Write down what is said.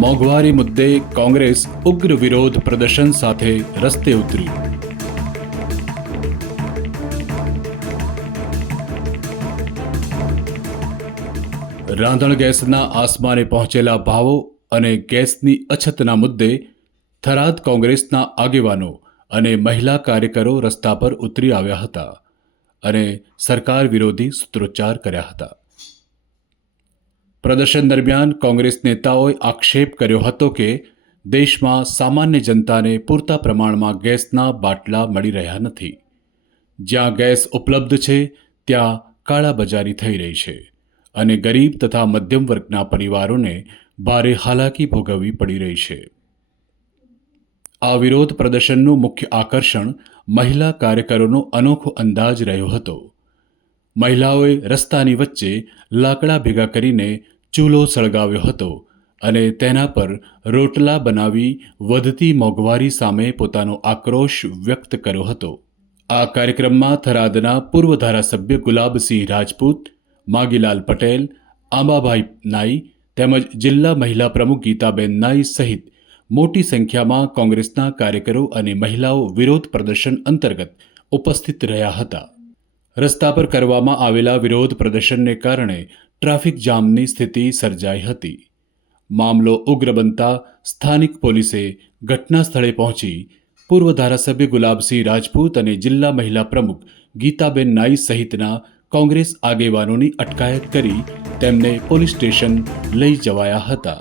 મોંઘવારી મુદ્દે કોંગ્રેસ ઉગ્ર વિરોધ પ્રદર્શન સાથે રસ્તે ઉતરી. રાંધણ ગેસના આસમાને પહોંચેલા ભાવો અને ગેસની અછતના મુદ્દે થરાદ કોંગ્રેસના આગેવાનો અને મહિલા કાર્યકરો રસ્તા પર ઉતરી આવ્યા હતા અને સરકાર વિરોધી સૂત્રોચ્ચાર કર્યા હતા. પ્રદર્શન દરમિયાન કોંગ્રેસ નેતાઓએ આક્ષેપ કર્યો હતો કે દેશમાં સામાન્ય જનતાને પૂરતા પ્રમાણમાં ગેસના બાટલા મળી રહ્યા નથી. જ્યાં ગેસ ઉપલબ્ધ છે ત્યાં કાળાબજારી થઈ રહી છે અને ગરીબ તથા મધ્યમ વર્ગના પરિવારોને ભારે હાલાકી ભોગવવી પડી રહી છે. આ વિરોધ પ્રદર્શનનું મુખ્ય આકર્ષણ મહિલા કાર્યકરોનો અનોખો અંદાજ રહ્યો હતો. મહિલાઓએ રસ્તાની વચ્ચે લાકડા ભેગા કરીને ચૂલો સળગાવ્યો હતો અને તેના પર રોટલા બનાવી વધતી મોંઘવારી સામે પોતાનો આક્રોશ વ્યક્ત કર્યો હતો. આ કાર્યક્રમમાં થરાદના પૂર્વ ધારાસભ્ય ગુલાબસિંહ રાજપૂત, માગીલાલ પટેલ, આંબાભાઈ નાઈ તેમજ જિલ્લા મહિલા પ્રમુખ ગીતાબેન નાઈ સહિત મોટી સંખ્યામાં કોંગ્રેસના કાર્યકરો અને મહિલાઓ વિરોધ પ્રદર્શન અંતર્ગત ઉપસ્થિત રહ્યા હતા. રસ્તા પર કરવામાં આવેલા વિરોધ પ્રદર્શનને કારણે ટ્રાફિક જામની સ્થિતિ સર્જાઈ હતી. મામલો ઉગ્ર બનતા સ્થાનિક પોલીસે ઘટના સ્થળે પહોંચી પૂર્વ ધારાસભ્ય ગુલાબસિંહ રાજપૂત અને જિલ્લા મહિલા પ્રમુખ ગીતાબેન નાઈ સહિતના કોંગ્રેસ આગેવાનોની અટકાયત કરી તેમને પોલીસ સ્ટેશન લઈ જવાયા હતા.